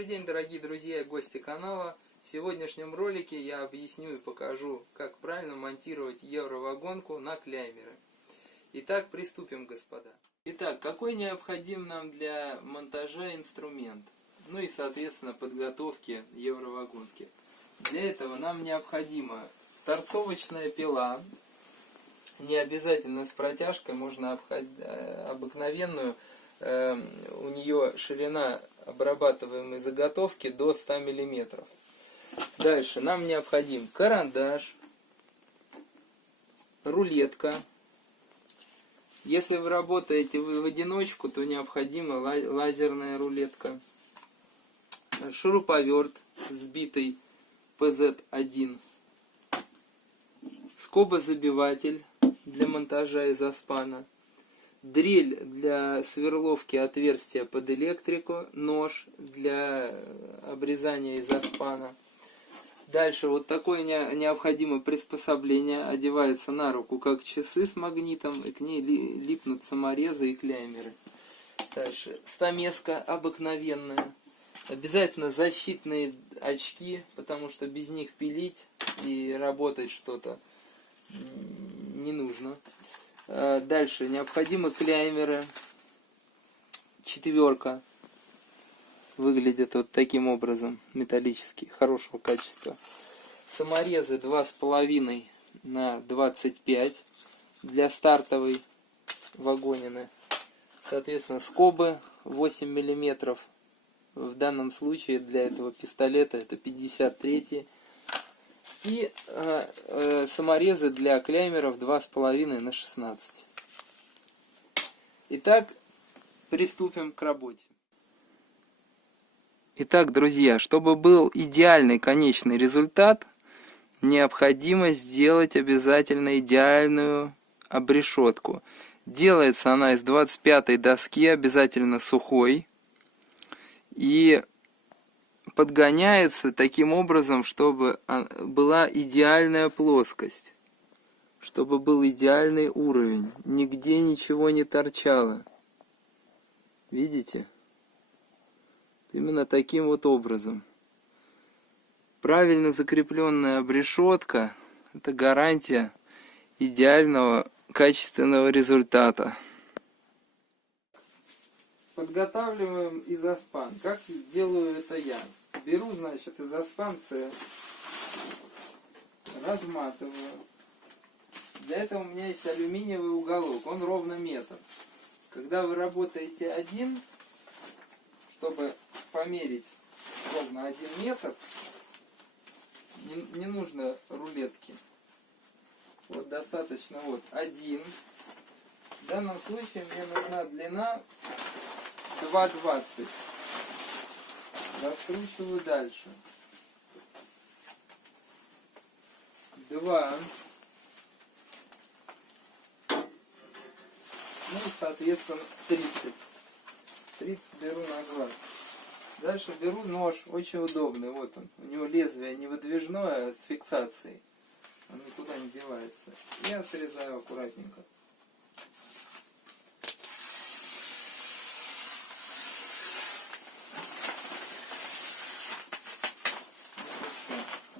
Добрый день, дорогие друзья и гости канала. В сегодняшнем ролике я объясню и покажу, как правильно монтировать евровагонку на клеймеры. Итак, приступим, господа. Итак, какой необходим нам для монтажа инструмент? Ну и, соответственно, подготовки евровагонки. Для этого нам необходима торцовочная пила. Не обязательно с протяжкой, можно обыкновенную. У нее ширина обрабатываемой заготовки до 100 мм. Дальше нам необходим карандаш, рулетка. Если вы работаете в одиночку, то необходима лазерная рулетка. Шуруповерт сбитый PZ1. Скобозабиватель для монтажа изоспана. Дрель для сверловки отверстия под электрику, нож для обрезания изоспана. Дальше вот такое необходимое приспособление одевается на руку, как часы с магнитом, и к ней липнут саморезы и клеймеры. Дальше стамеска обыкновенная. Обязательно защитные очки, потому что без них пилить и работать что-то не нужно. Дальше необходимы клеймеры. 4. Выглядят вот таким образом, металлические, хорошего качества. Саморезы 2,5 на 25 для стартовой вагонины. Соответственно, скобы 8 мм. В данном случае для этого пистолета это 53. И саморезы для клеймеров 2,5 на 16. Итак, приступим к работе. Итак, друзья, чтобы был идеальный конечный результат, необходимо сделать обязательно идеальную обрешетку. Делается она из 25-й доски, обязательно сухой. И подгоняется таким образом, чтобы была идеальная плоскость, чтобы был идеальный уровень, нигде ничего не торчало. Видите? Именно таким вот образом. Правильно закрепленная обрешетка – это гарантия идеального качественного результата. Подготавливаем изоспан. Как делаю это я? Беру, значит, изоспан С, разматываю. Для этого у меня есть алюминиевый уголок, он ровно метр. Когда вы работаете один, чтобы померить ровно 1 метр, не нужно рулетки. Вот достаточно вот 1. В данном случае мне нужна длина 2,20. Раскручиваю дальше. 2. Ну и, соответственно, 30. 30 беру на глаз. Дальше беру нож, очень удобный. Вот он. У него лезвие не выдвижное, а с фиксацией. Он никуда не девается. И отрезаю аккуратненько.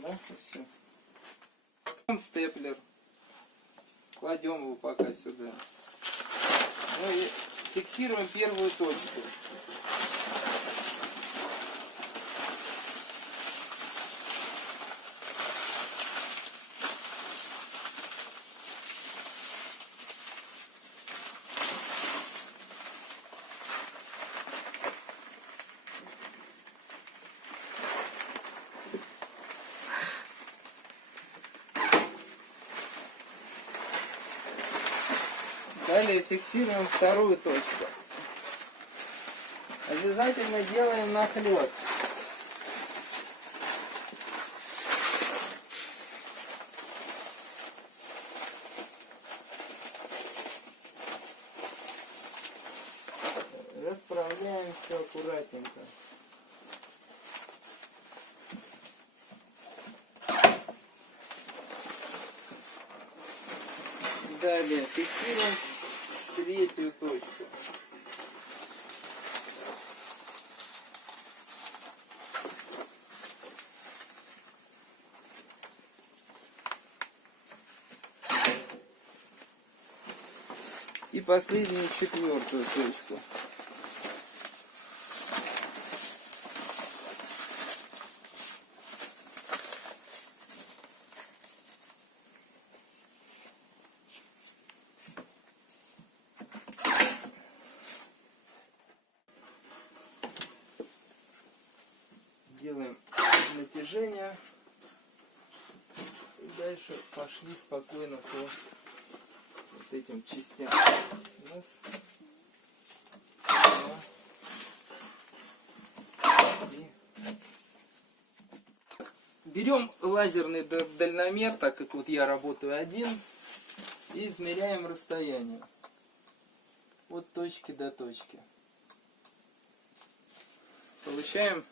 Раз и все. Степлер. Кладем его пока сюда. Ну и фиксируем первую точку. Далее фиксируем вторую точку. Обязательно делаем нахлёст. Расправляем все аккуратненько. Далее фиксируем третью точку. И последнюю, четвертую точку. Делаем натяжение. И дальше пошли спокойно по вот этим частям. Раз. Два. Три. Берем лазерный дальномер, так как вот я работаю один, и измеряем расстояние от точки до точки. Получаем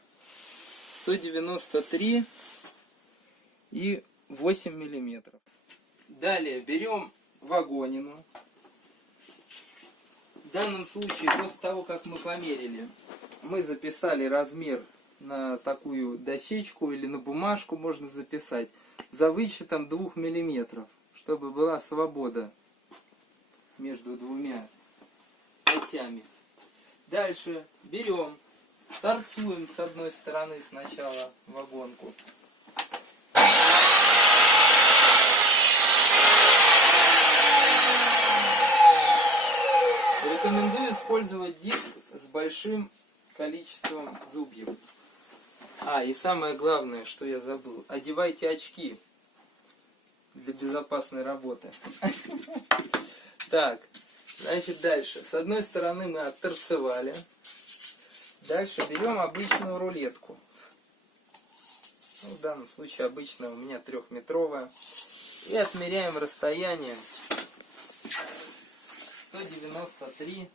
193 и 8 миллиметров. Далее берем вагонину. В данном случае, после того, как мы померили, мы записали размер на такую дощечку или на бумажку можно записать за вычетом 2 миллиметров, чтобы была свобода между двумя осями. Дальше берем, торцуем с одной стороны сначала вагонку. Рекомендую использовать диск с большим количеством зубьев. И самое главное, что я забыл. Одевайте очки для безопасной работы. Так, значит дальше. С одной стороны мы отторцевали. Дальше берем обычную рулетку. В данном случае обычная у меня 3-метровая. И отмеряем расстояние 193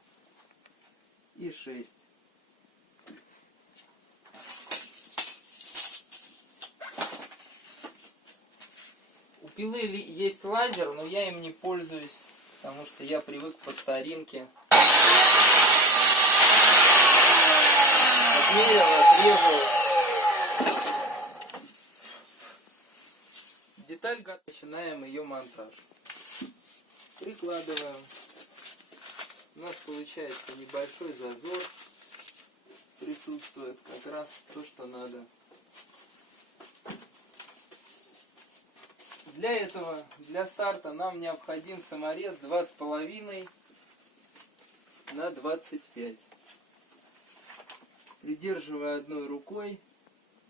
и 6. У пилы есть лазер, но я им не пользуюсь, потому что я привык по старинке. Отмерил, отрезал. Деталь готова. Начинаем ее монтаж. Прикладываем. У нас получается небольшой зазор. Присутствует как раз то, что надо. Для этого, для старта нам необходим саморез 2,5 на 25. Придерживая одной рукой,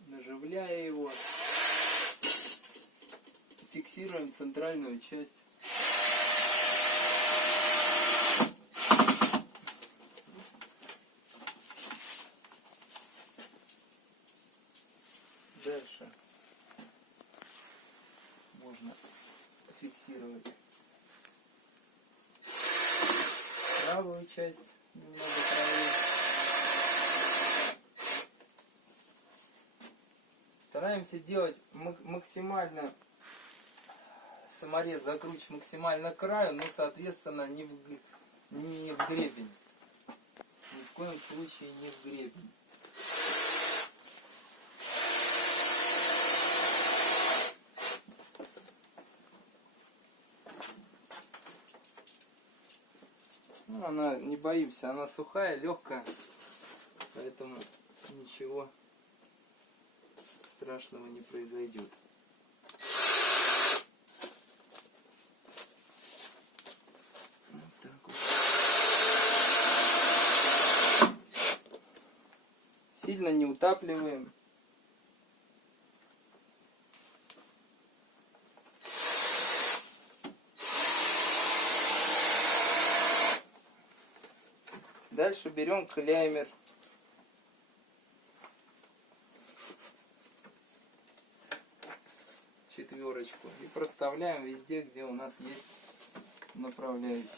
наживляя его, фиксируем центральную часть. Дальше можно фиксировать правую часть, немного правее. Стараемся делать максимально, саморез закручивать максимально к краю, но соответственно не в гребень. Ни в коем случае не в гребень. Она, не боимся, она сухая, легкая, поэтому ничего страшного не произойдет. Вот так вот. Сильно не утапливаем. Дальше берем клеймер. Четверочку. И проставляем везде, где у нас есть направляющие.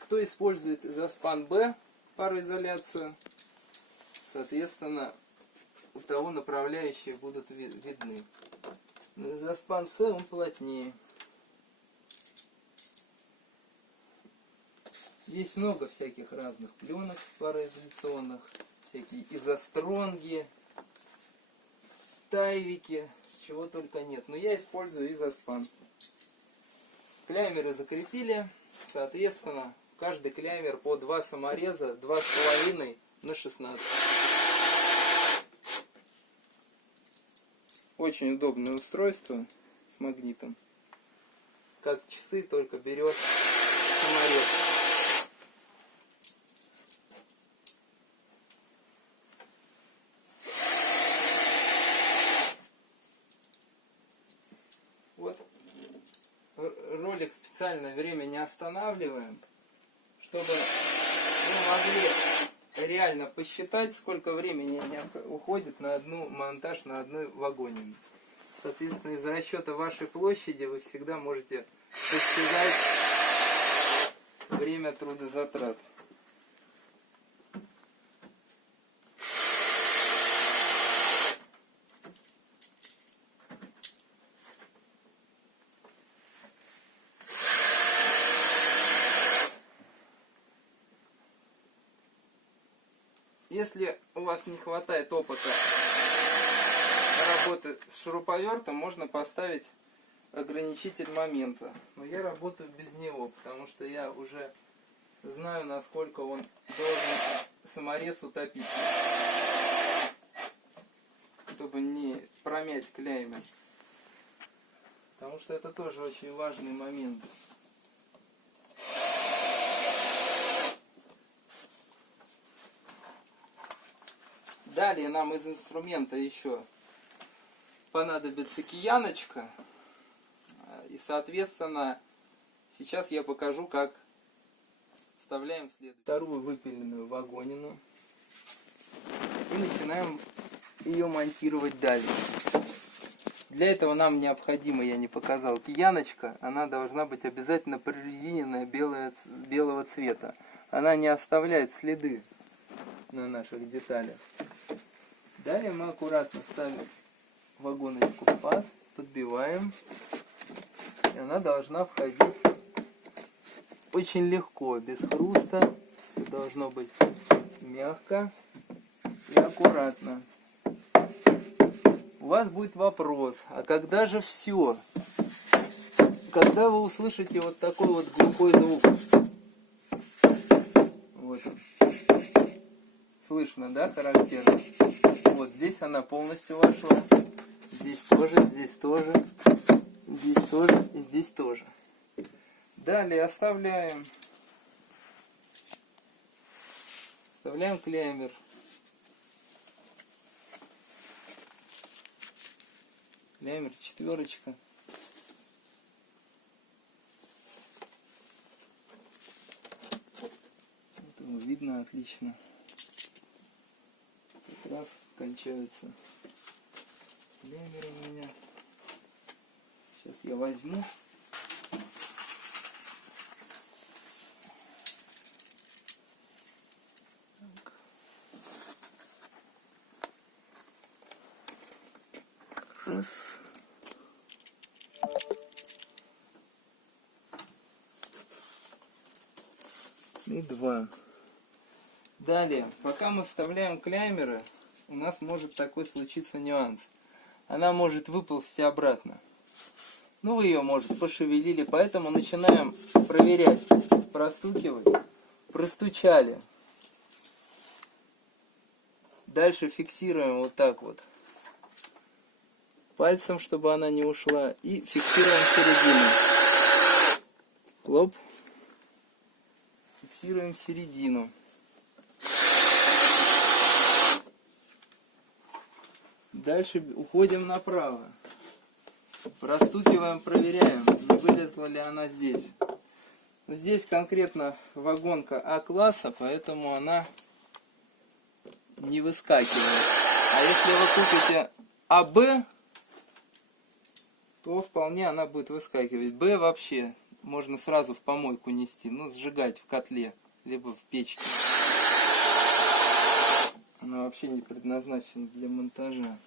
Кто использует изоспан Б, пароизоляцию, соответственно, у того направляющие будут видны. Но изоспан С он плотнее. Есть много всяких разных пленок пароизоляционных. всякие изостронги, тайвики, чего только нет. Но я использую изоспан. Клеймеры закрепили, соответственно, каждый клеймер по 2 самореза, 2,5 на 16. Очень удобное устройство с магнитом. Как часы, только берешь саморез. Вот ролик специально время не останавливаем, чтобы вы могли реально посчитать, сколько времени уходит на монтаж на одной вагоне. Соответственно, из расчета вашей площади вы всегда можете посчитать время трудозатрат. Если у вас не хватает опыта работы с шуруповертом, можно поставить ограничитель момента. Но я работаю без него, потому что я уже знаю, насколько он должен саморез утопить, чтобы не промять клеймер. Потому что это тоже очень важный момент. Далее нам из инструмента еще понадобится кияночка. И, соответственно, сейчас я покажу, как вставляем вторую выпиленную вагонину. И начинаем ее монтировать дальше. Для этого нам необходимо, я не показал, кияночка. Она должна быть обязательно прорезиненная, белого цвета. Она не оставляет следы на наших деталях. Далее мы аккуратно ставим вагоночку в паз, подбиваем, и она должна входить очень легко, без хруста. Все должно быть мягко и аккуратно. У вас будет вопрос, а когда же все? Когда вы услышите вот такой вот глухой звук? Вот он. Слышно, да, характерно? Вот здесь она полностью вошла. Здесь тоже, здесь тоже, здесь тоже и здесь тоже. Далее оставляем клеймер. Клеймер 4. Вот его видно отлично. Как раз кончаются клеймеры у меня. Сейчас я возьму. Так. Раз. И 2. Далее, пока мы вставляем клеймеры, у нас может такой случиться нюанс. Она может выползти обратно. Ну, вы ее, может, пошевелили, поэтому начинаем проверять. Простукивать. Простучали. Дальше фиксируем вот так вот. Пальцем, чтобы она не ушла. И фиксируем середину. Хлоп. Фиксируем середину. Дальше уходим направо. Простукиваем, проверяем, не вылезла ли она здесь. Здесь конкретно вагонка А-класса, поэтому она не выскакивает. А если вы купите АБ, то вполне она будет выскакивать. Б вообще можно сразу в помойку нести, ну, сжигать в котле, либо в печке. Она вообще не предназначена для монтажа.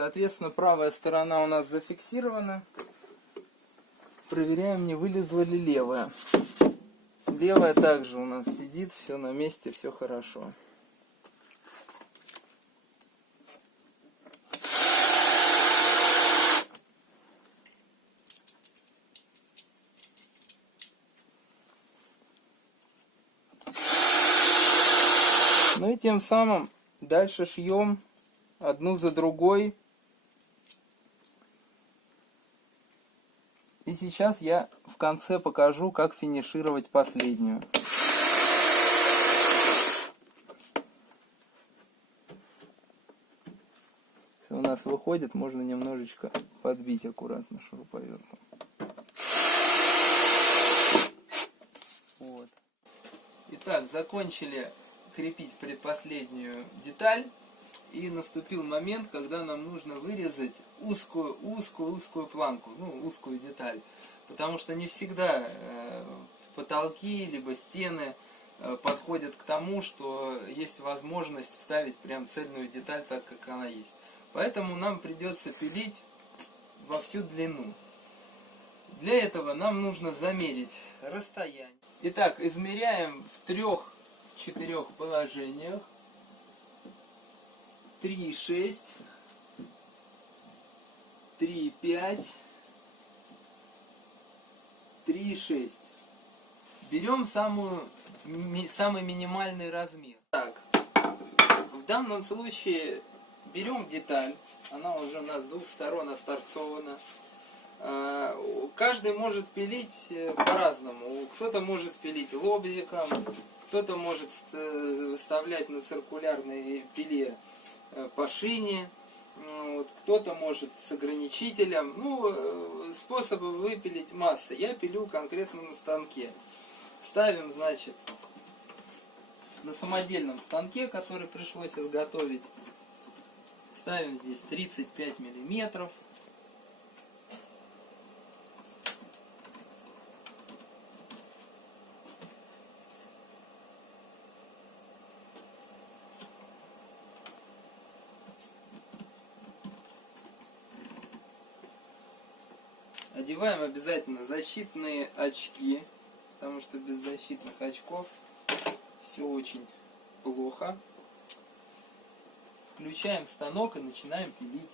Соответственно, правая сторона у нас зафиксирована. Проверяем, не вылезла ли левая. Левая также у нас сидит, все на месте, все хорошо. Ну и тем самым дальше шьем одну за другой. И сейчас я в конце покажу, как финишировать последнюю. Если у нас выходит, можно немножечко подбить аккуратно шуруповертом. Вот. Итак, закончили крепить предпоследнюю деталь. И наступил момент, когда нам нужно вырезать узкую планку, ну, узкую деталь. Потому что не всегда потолки, либо стены подходят к тому, что есть возможность вставить прям цельную деталь так, как она есть. Поэтому нам придется пилить во всю длину. Для этого нам нужно замерить расстояние. Итак, измеряем в 3-4 положениях. 3,6, 3,5, 3,6. Берем самый минимальный размер. Так, в данном случае берем деталь, она уже у нас с двух сторон отторцована. Каждый может пилить по-разному. Кто-то может пилить лобзиком, кто-то может выставлять на циркулярной пиле по шине, вот, кто-то может с ограничителем. Ну, способы выпилить масса. Я пилю конкретно на станке. Ставим, значит, на самодельном станке, который пришлось изготовить. Ставим здесь 35 миллиметров. Одеваем обязательно защитные очки, потому что без защитных очков все очень плохо. Включаем станок и начинаем пилить.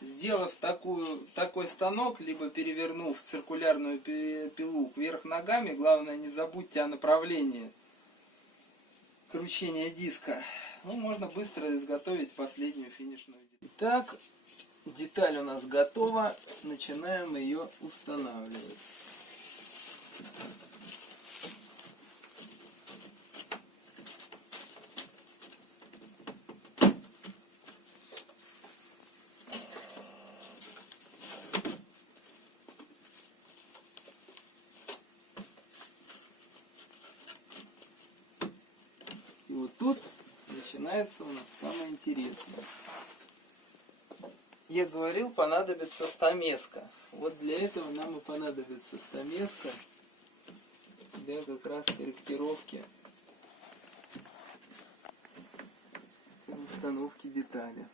Сделав такой станок, либо перевернув циркулярную пилу кверх ногами, главное не забудьте о направлении кручения диска. Ну, можно быстро изготовить последнюю финишную деталь. Итак, деталь у нас готова, начинаем ее устанавливать. И вот тут начинается у нас самое интересное. Я говорил, понадобится стамеска. Вот для этого нам и понадобится стамеска для как раз корректировки установки детали.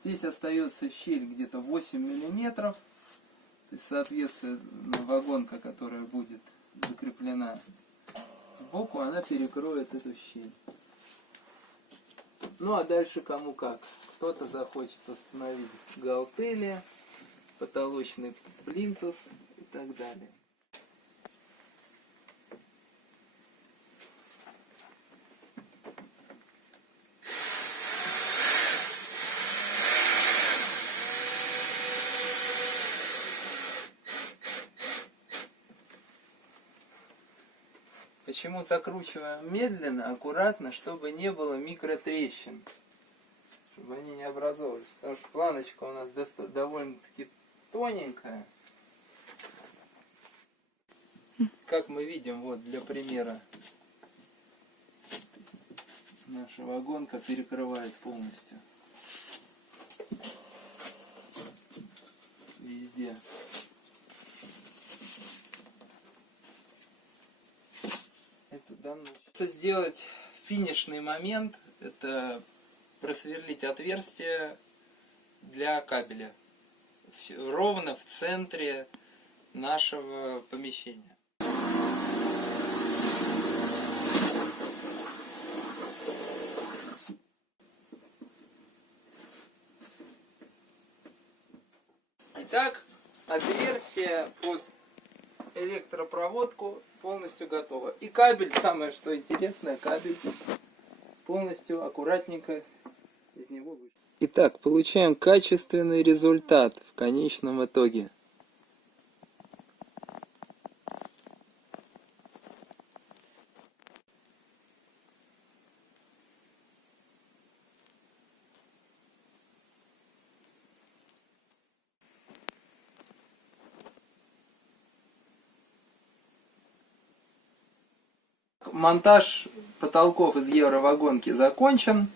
Здесь остается щель где-то 8 миллиметров. То есть, соответственно, вагонка, которая будет закреплена сбоку, она перекроет эту щель. Ну а дальше кому как. Кто-то захочет установить галтели, потолочный плинтус и так далее. Почему закручиваем медленно, аккуратно, чтобы не было микротрещин, чтобы они не образовывались, потому что планочка у нас довольно-таки тоненькая. Как мы видим, вот для примера, наша вагонка перекрывает полностью везде. Это давно. Сделать финишный момент, это просверлить отверстие для кабеля ровно в центре нашего помещения. Итак, отверстие под электропроводку полностью готово. И кабель, самое что интересное, кабель полностью аккуратненько из него вышел. Итак, получаем качественный результат в конечном итоге. Монтаж потолков из евровагонки закончен.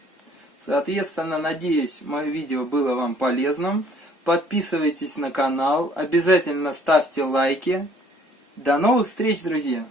Соответственно, надеюсь, мое видео было вам полезным. Подписывайтесь на канал, обязательно ставьте лайки. До новых встреч, друзья!